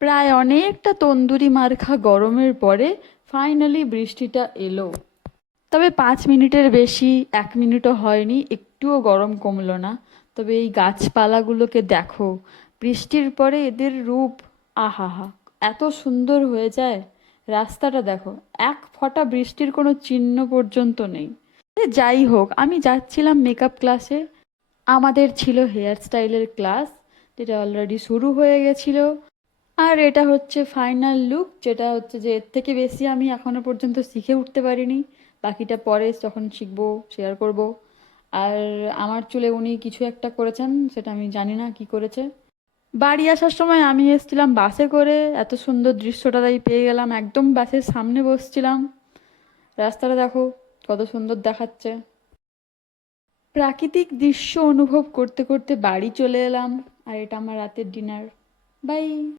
প্রায় অনেকটা তন্দুরি মার্কা গরমের পরে ফাইনালি বৃষ্টিটা এলো। তবে 5 মিনিটের বেশি, 1 মিনিটও হয়নি, একটুও গরম কমলো না। তবে এই গাছপালাগুলোকে দেখো, বৃষ্টির পরে এদের রূপ, আহাহা, এত সুন্দর হয়ে যায়। রাস্তাটা দেখো, এক ফোঁটা বৃষ্টির কোনো চিহ্ন পর্যন্ত নেই। যাই হোক, আমি যাচ্ছিলাম মেকআপ ক্লাসে। আমাদের ছিল হেয়ার স্টাইলের ক্লাস, যেটা অলরেডি শুরু হয়ে গেছিল। আর এটা হচ্ছে ফাইনাল লুক, যেটা হচ্ছে যে এর থেকে বেশি আমি এখনো পর্যন্ত শিখে উঠতে পারিনি। বাকিটা পরে যখন শিখবো শেয়ার করব। আর আমার চুলে উনি কিছু একটা করেছেন, সেটা আমি জানি না কি করেছে। বাড়ি আসার সময় আমি এসেছিলাম বাসে করে, এত সুন্দর দৃশ্যটা তাই পেয়ে গেলাম, একদম বাসের সামনে বসছিলাম। রাস্তাটা দেখো কত সুন্দর দেখাচ্ছে। প্রাকৃতিক দৃশ্য অনুভব করতে করতে বাড়ি চলে এলাম। আর এটা আমার রাতের ডিনার। বাই।